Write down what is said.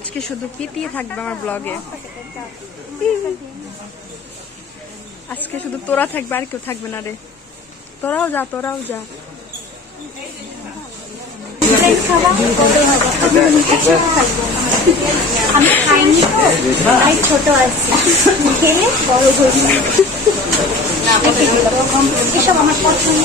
আজকে শুধু পিতিয়ে থাকবে আমার ব্লগে আজকে শুধু তোরা থাকবে আর কেউ থাকবে না রে তোরাও যা তোরাও যা আমি ছোট আছে এসব আমার পছন্দ।